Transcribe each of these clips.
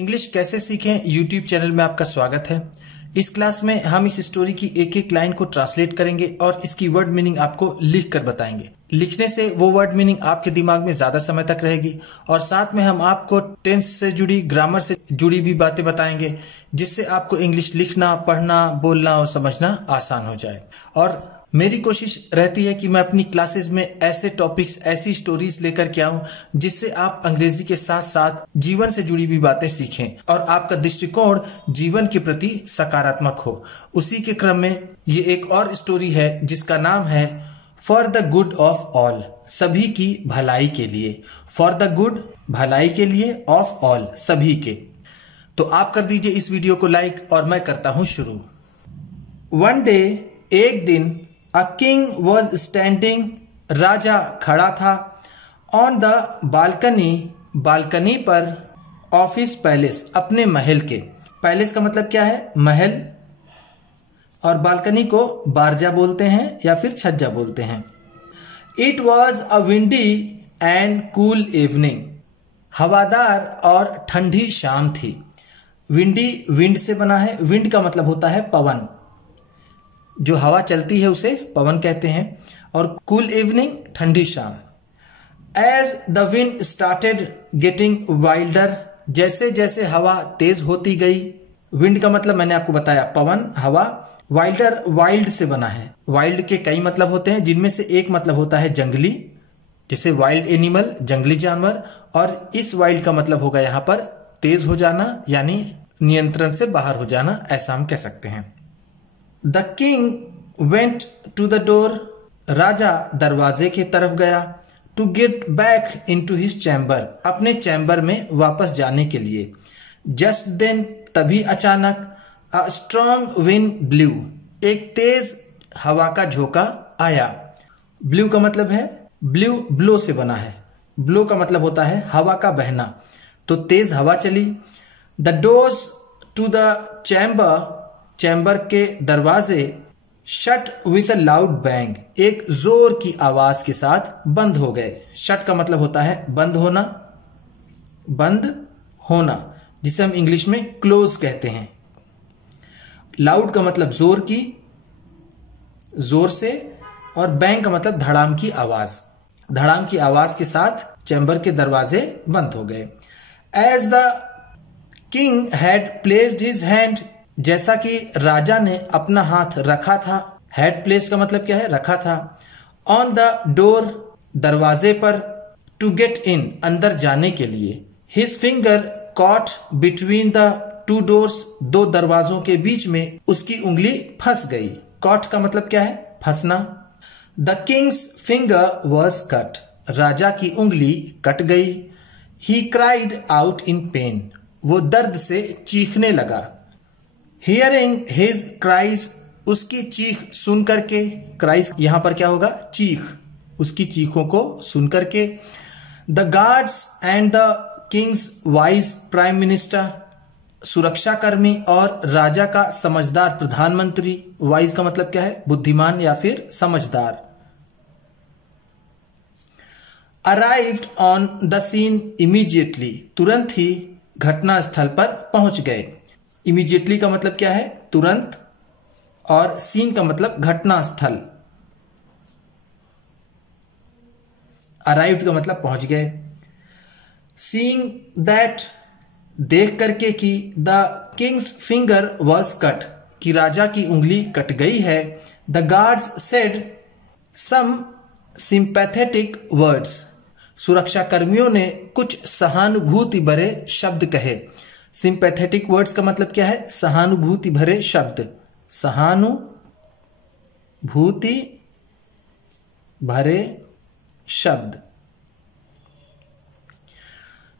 English कैसे सीखें YouTube channel में आपका स्वागत है। इस क्लास में हम इस स्टोरी की एक एक लाइन को ट्रांसलेट करेंगे और इसकी वर्ड मीनिंग आपको लिख कर बताएंगे। लिखने से वो वर्ड मीनिंग आपके दिमाग में ज़्यादा समय तक रहेगी और साथ में हम आपको टेंस से जुड़ी, ग्रामर से जुड़ी भी बातें बताएंगे, जिससे आपको इंग्लिश लिखना, पढ़ना, बोलना और समझना आसान हो जाए। और मेरी कोशिश रहती है कि मैं अपनी क्लासेस में ऐसे टॉपिक्स, ऐसी स्टोरीज लेकर के आऊं जिससे आप अंग्रेजी के साथ साथ जीवन से जुड़ी भी बातें सीखें और आपका दृष्टिकोण जीवन के प्रति सकारात्मक हो। उसी के क्रम में ये एक और स्टोरी है जिसका नाम है for the good of all, सभी की भलाई के लिए। फॉर द गुड, भलाई के लिए, ऑफ ऑल, सभी के। तो आप कर दीजिए इस वीडियो को लाइक और मैं करता हूं शुरू। वन डे, एक दिन, अ किंग वॉज स्टैंडिंग, राजा खड़ा था, ऑन द बालकनी, बालकनी पर, ऑफ हिज पैलेस, अपने महल के। पैलेस का मतलब क्या है? महल, और बालकनी को बारजा बोलते हैं या फिर छज्जा बोलते हैं। It was a windy and cool evening, हवादार और ठंडी शाम थी। विंडी, विंड से बना है। विंड का मतलब होता है पवन, जो हवा चलती है उसे पवन कहते हैं। और कूल इवनिंग, ठंडी शाम। As the wind started getting wilder, जैसे जैसे हवा तेज होती गई। विंड का मतलब मैंने आपको बताया पवन, हवा। वाइल्डर, वाइल्ड से बना है। वाइल्ड के कई मतलब होते हैं, जिनमें से एक मतलब होता है जंगली, जैसे वाइल्ड एनिमल, जंगली जानवर। और इस वाइल्ड का मतलब होगा यहाँ पर तेज हो जाना, यानी नियंत्रण से बाहर हो जाना, ऐसा हम कह सकते हैं। The king went to the door, राजा दरवाजे की तरफ गया। To get back in to his chamber, अपने चैम्बर में वापस जाने के लिए। जस्ट देन, तभी अचानक, अ स्ट्रॉन्ग विंड ब्लू, एक तेज हवा का झोंका आया। ब्लू का मतलब है, ब्लू ब्लो से बना है। ब्लो का मतलब होता है हवा का बहना, तो तेज हवा चली। The doors to the chamber, chamber के दरवाजे, shut with a loud bang, एक जोर की आवाज के साथ बंद हो गए। शट का मतलब होता है बंद होना, बंद होना, जिसे हम इंग्लिश में क्लोज कहते हैं। लाउड का मतलब जोर की, जोर से, और बैंग का मतलब धड़ाम की आवाज। धड़ाम की आवाज के साथ चैम्बर के दरवाजे बंद हो गए। As the king had placed his hand, जैसा कि राजा ने अपना हाथ रखा था। हैड प्लेस का मतलब क्या है? रखा था। ऑन द डोर, दरवाजे पर। टू गेट इन, अंदर जाने के लिए। His finger caught between the two doors, दो दरवाजों के बीच में उसकी उंगली फंस गई। कॉट का मतलब क्या है? फंसना। The king's finger was cut, राजा की उंगली कट गई। He cried out in pain, वो दर्द से चीखने लगा। हियरिंग हिज क्राइज, उसकी चीख सुन करके। क्राइज यहां पर क्या होगा? चीख, उसकी चीखों को सुन करके। The guards and the Kings wise prime minister, सुरक्षाकर्मी और राजा का समझदार प्रधानमंत्री। वाइज का मतलब क्या है? बुद्धिमान या फिर समझदार। Arrived on the scene immediately, तुरंत ही घटना स्थल पर पहुंच गए। इमीडिएटली का मतलब क्या है? तुरंत, और सीन का मतलब घटना स्थल। अराइव्ड का मतलब पहुंच गए। सीइंग दैट, देख करके कि the king's finger was cut, कि राजा की उंगली कट गई है। The guards said some sympathetic words, सुरक्षा कर्मियों ने कुछ सहानुभूति भरे शब्द कहे। सिंपैथेटिक वर्ड्स का मतलब क्या है? सहानुभूति भरे शब्द। सहानुभूति भरे शब्द।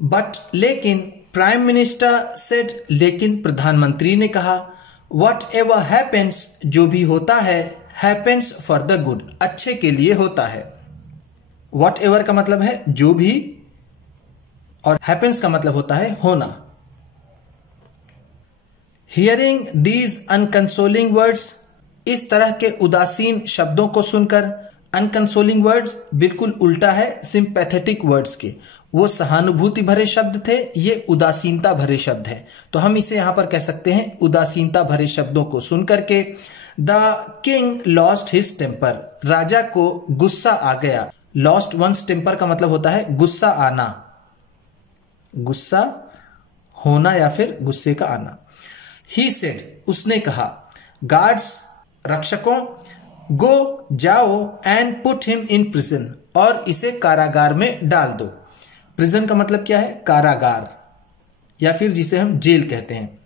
बट, लेकिन, प्राइम मिनिस्टर सेड, लेकिन प्रधानमंत्री ने कहा, वट एवर हैपेंस, जो भी होता है, हैपेंस फॉर द गुड, अच्छे के लिए होता है। वट एवर का मतलब है जो भी, और हैपेंस का मतलब होता है होना। हियरिंग दीज अनकंसोलिंग वर्ड्स, इस तरह के उदासीन शब्दों को सुनकर। अनकंसोलिंग वर्ड्स बिल्कुल उल्टा है सिंपैथेटिक वर्ड्स के। वो सहानुभूति भरे शब्द थे, ये उदासीनता भरे शब्द हैं। तो हम इसे यहां पर कह सकते हैं उदासीनता भरे शब्दों को सुन करके the king lost his temper, राजा को गुस्सा आ गया। लॉस्ट वंस टेम्पर का मतलब होता है गुस्सा आना, गुस्सा होना या फिर गुस्से का आना। ही सेड, उसने कहा, गार्ड्स, रक्षकों, गो, जाओ and put him in prison, और इसे कारागार में डाल दो। प्रिजन का मतलब क्या है? कारागार, या फिर जिसे हम जेल कहते हैं।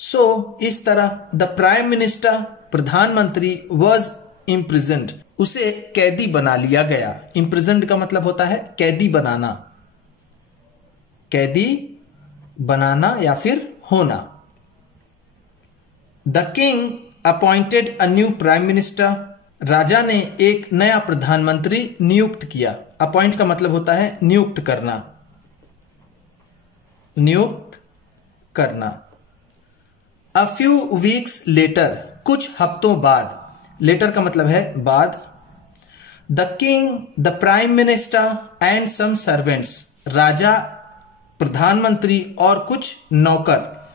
सो इस तरह द प्राइम मिनिस्टर, प्रधानमंत्री, वॉज इम्प्रिजन्ड, उसे कैदी बना लिया गया। इम्प्रिजन्ड का मतलब होता है कैदी बनाना, कैदी बनाना या फिर होना। The king appointed a new prime minister, राजा ने एक नया प्रधानमंत्री नियुक्त किया। अपॉइंट का मतलब होता है नियुक्त करना, नियुक्त करना। अ फ्यू वीक्स लेटर, कुछ हफ्तों बाद, लेटर का मतलब है बाद। The king, the prime minister and some servants, राजा, प्रधानमंत्री और कुछ नौकर,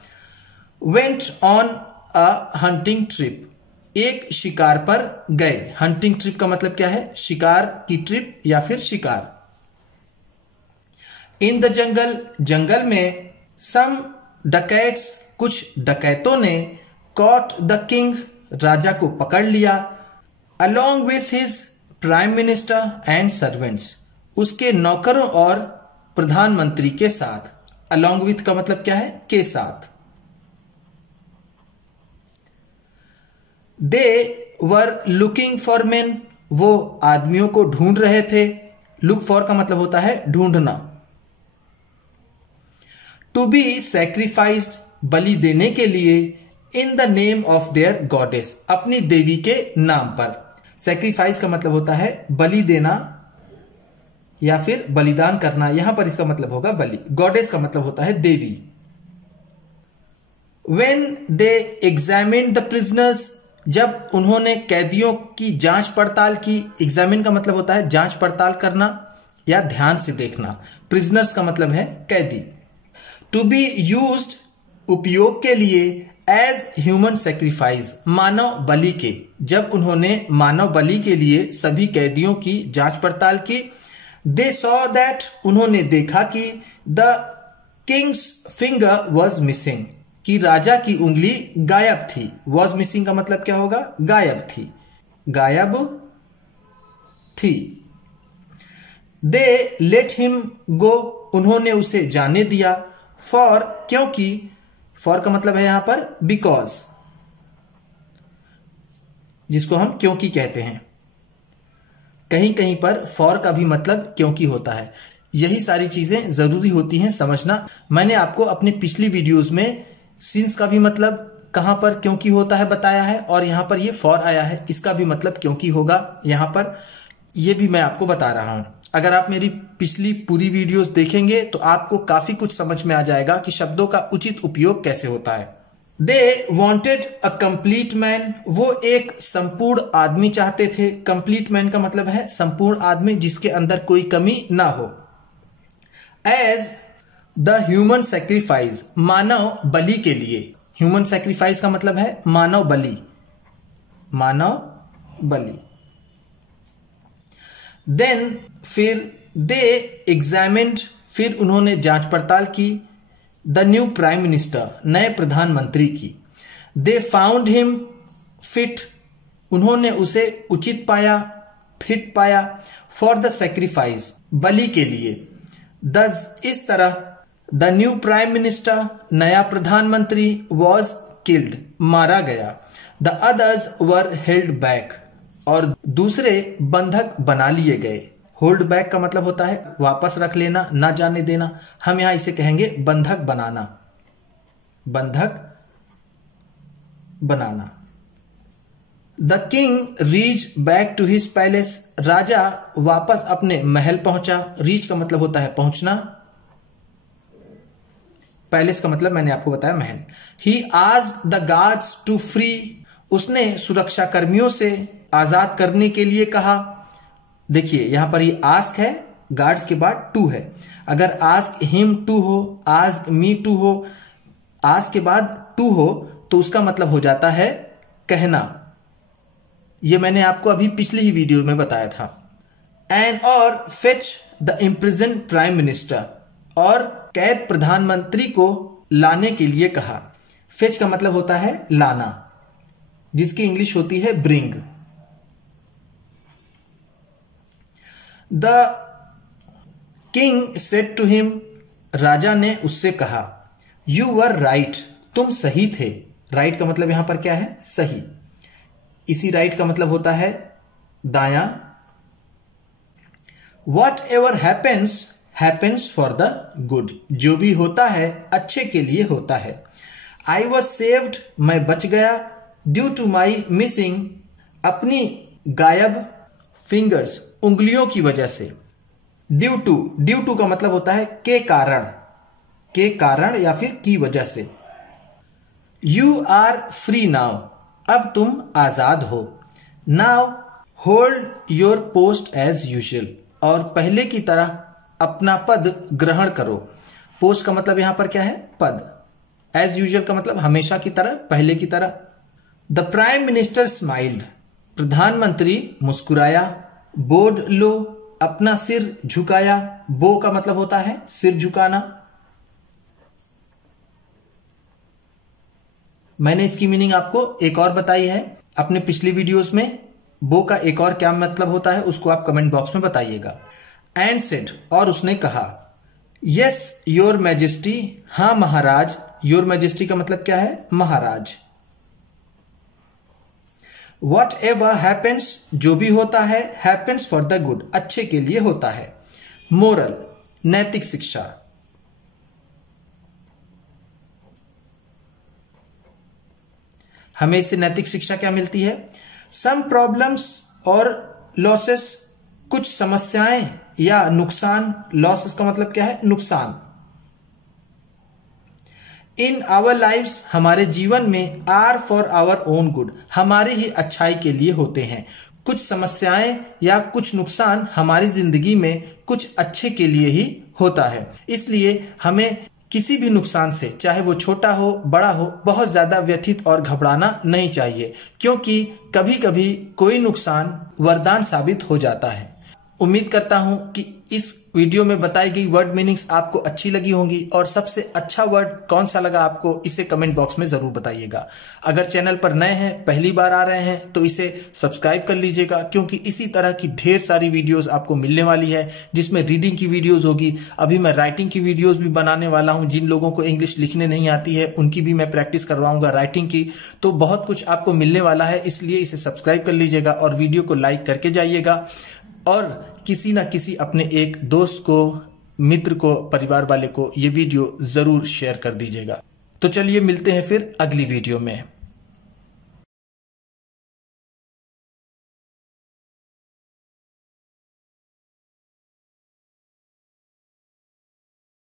went on a hunting trip, एक शिकार पर गए। हंटिंग ट्रिप का मतलब क्या है? शिकार की ट्रिप या फिर शिकार। इन द जंगल, जंगल में। सम डकैट्स, कुछ डकैतों ने। कॉट द किंग, राजा को पकड़ लिया। Along with his prime minister and servants, उसके नौकरों और प्रधानमंत्री के साथ। अलोंग विथ का मतलब क्या है? के साथ। दे वर लुकिंग फॉर मेन, वो आदमियों को ढूंढ रहे थे। लुक फॉर का मतलब होता है ढूंढना। टू बी सैक्रिफाइस्ड, बलि देने के लिए। In the name of their goddess, अपनी देवी के नाम पर। सैक्रिफाइस का मतलब होता है बलि देना या फिर बलिदान करना, यहां पर इसका मतलब होगा बलि। गॉडेस का मतलब होता है देवी। When they examined the prisoners, जब उन्होंने कैदियों की जांच पड़ताल की। एग्जामिन का मतलब होता है जांच पड़ताल करना या ध्यान से देखना। प्रिजनर्स का मतलब है कैदी। टू बी यूज्ड, उपयोग के लिए। एज ह्यूमन सेक्रीफाइस, मानव बलि के। जब उन्होंने मानव बलि के लिए सभी कैदियों की जांच पड़ताल की। दे सॉ दैट, उन्होंने देखा कि the king's finger was missing, कि राजा की उंगली गायब थी। वॉज मिसिंग का मतलब क्या होगा? गायब थी, गायब थी। दे लेट हिम गो, उन्होंने उसे जाने दिया। फॉर, क्योंकि। फॉर का मतलब है यहां पर बिकॉज, जिसको हम क्योंकि कहते हैं। कहीं कहीं पर फॉर का भी मतलब क्योंकि होता है। यही सारी चीजें जरूरी होती हैं समझना। मैंने आपको अपनी पिछली वीडियोस में सिंस का भी मतलब कहां पर क्योंकि होता है बताया है, और यहां पर ये फॉर आया है, इसका भी मतलब क्योंकि होगा यहां पर, ये भी मैं आपको बता रहा हूं। अगर आप मेरी पिछली पूरी वीडियोस देखेंगे तो आपको काफी कुछ समझ में आ जाएगा कि शब्दों का उचित उपयोग कैसे होता है। They wanted a complete man, वो एक संपूर्ण आदमी चाहते थे। कंप्लीट मैन का मतलब है संपूर्ण आदमी, जिसके अंदर कोई कमी ना हो। एज द ह्यूमन सेक्रीफाइस, मानव बलि के लिए। ह्यूमन सेक्रीफाइस का मतलब है मानव बलि, मानव बलि। देन, फिर। दे एग्जामिन्ड, फिर उन्होंने जांच पड़ताल की। द न्यू प्राइम मिनिस्टर, नए प्रधानमंत्री की। दे फाउंड हिम फिट, उन्होंने उसे उचित पाया, फिट पाया। फॉर द सेक्रीफाइस, बलि के लिए। दस, इस तरह। द न्यू प्राइम मिनिस्टर, नया प्रधानमंत्री। वॉज किल्ड, मारा गया। The others were held back, और दूसरे बंधक बना लिए गए। होल्ड बैक का मतलब होता है वापस रख लेना, ना जाने देना। हम यहां इसे कहेंगे बंधक बनाना, बंधक बनाना। The king reach back to his palace, राजा वापस अपने महल पहुंचा। रीच का मतलब होता है पहुंचना, पैलेस का मतलब मैंने आपको बताया महल। He asked the guards to free, उसने सुरक्षा कर्मियों से आजाद करने के लिए कहा। देखिए यहां पर ये आस्क है गार्ड्स के बाद टू है। अगर आस्क हिम टू हो, आस्क मी टू हो, आस्क के बाद टू हो तो उसका मतलब हो जाता है कहना। यह मैंने आपको अभी पिछली ही वीडियो में बताया था। एंड और fetch the imprison prime minister, और कैद प्रधानमंत्री को लाने के लिए कहा। फेच का मतलब होता है लाना, जिसकी इंग्लिश होती है bring. The king said to him, राजा ने उससे कहा, यू वर राइट, तुम सही थे। राइट का मतलब यहां पर क्या है? सही। इसी राइट का मतलब होता है दायां। What ever happens happens for the good, जो भी होता है अच्छे के लिए होता है। आई वॉज सेव्ड, मैं बच गया। ड्यू टू माई मिसिंग, अपनी गायब फिंगर्स, उंगलियों की वजह से। ड्यू टू का मतलब होता है के कारण या फिर की वजह से। यू आर फ्री नाउ, अब तुम आजाद हो। Now hold your post as usual, और पहले की तरह अपना पद ग्रहण करो। पोस्ट का मतलब यहां पर क्या है? पद। एज यूजुअल का मतलब हमेशा की तरह, पहले की तरह। द प्राइम मिनिस्टर स्माइल्ड, प्रधानमंत्री मुस्कुराया। बोड लो, अपना सिर झुकाया। बो का मतलब होता है सिर झुकाना। मैंने इसकी मीनिंग आपको एक और बताई है अपने पिछली वीडियोस में। बो का एक और क्या मतलब होता है उसको आप कमेंट बॉक्स में बताइएगा। एंड सेड, और उसने कहा, यस योर मैजेस्टी, हाँ महाराज। योर मैजेस्टी का मतलब क्या है? महाराज। वॉट एवर हैपेंस, जो भी होता है, हैपेंस फॉर द गुड, अच्छे के लिए होता है। मोरल, नैतिक शिक्षा। हमें इससे नैतिक शिक्षा क्या मिलती है? सम प्रॉब्लम्स और लॉसेस, कुछ समस्याएं या नुकसान। लॉसेस का मतलब क्या है? नुकसान। इन आवर लाइव्स, हमारे जीवन में, are for our own good, हमारे ही अच्छाई के लिए होते हैं। कुछ समस्याएं या कुछ नुकसान हमारी जिंदगी में कुछ अच्छे के लिए ही होता है। इसलिए हमें किसी भी नुकसान से, चाहे वो छोटा हो बड़ा हो, बहुत ज्यादा व्यथित और घबराना नहीं चाहिए, क्योंकि कभी कभी कोई नुकसान वरदान साबित हो जाता है। उम्मीद करता हूं कि इस वीडियो में बताई गई वर्ड मीनिंग्स आपको अच्छी लगी होंगी, और सबसे अच्छा वर्ड कौन सा लगा आपको इसे कमेंट बॉक्स में जरूर बताइएगा। अगर चैनल पर नए हैं, पहली बार आ रहे हैं, तो इसे सब्सक्राइब कर लीजिएगा, क्योंकि इसी तरह की ढेर सारी वीडियोस आपको मिलने वाली है, जिसमें रीडिंग की वीडियोस होगी। अभी मैं राइटिंग की वीडियोस भी बनाने वाला हूं। जिन लोगों को इंग्लिश लिखने नहीं आती है उनकी भी मैं प्रैक्टिस करवाऊंगा राइटिंग की। तो बहुत कुछ आपको मिलने वाला है, इसलिए इसे सब्सक्राइब कर लीजिएगा और वीडियो को लाइक करके जाइएगा, और किसी ना किसी अपने एक दोस्त को, मित्र को, परिवार वाले को ये वीडियो जरूर शेयर कर दीजिएगा। तो चलिए मिलते हैं फिर अगली वीडियो में।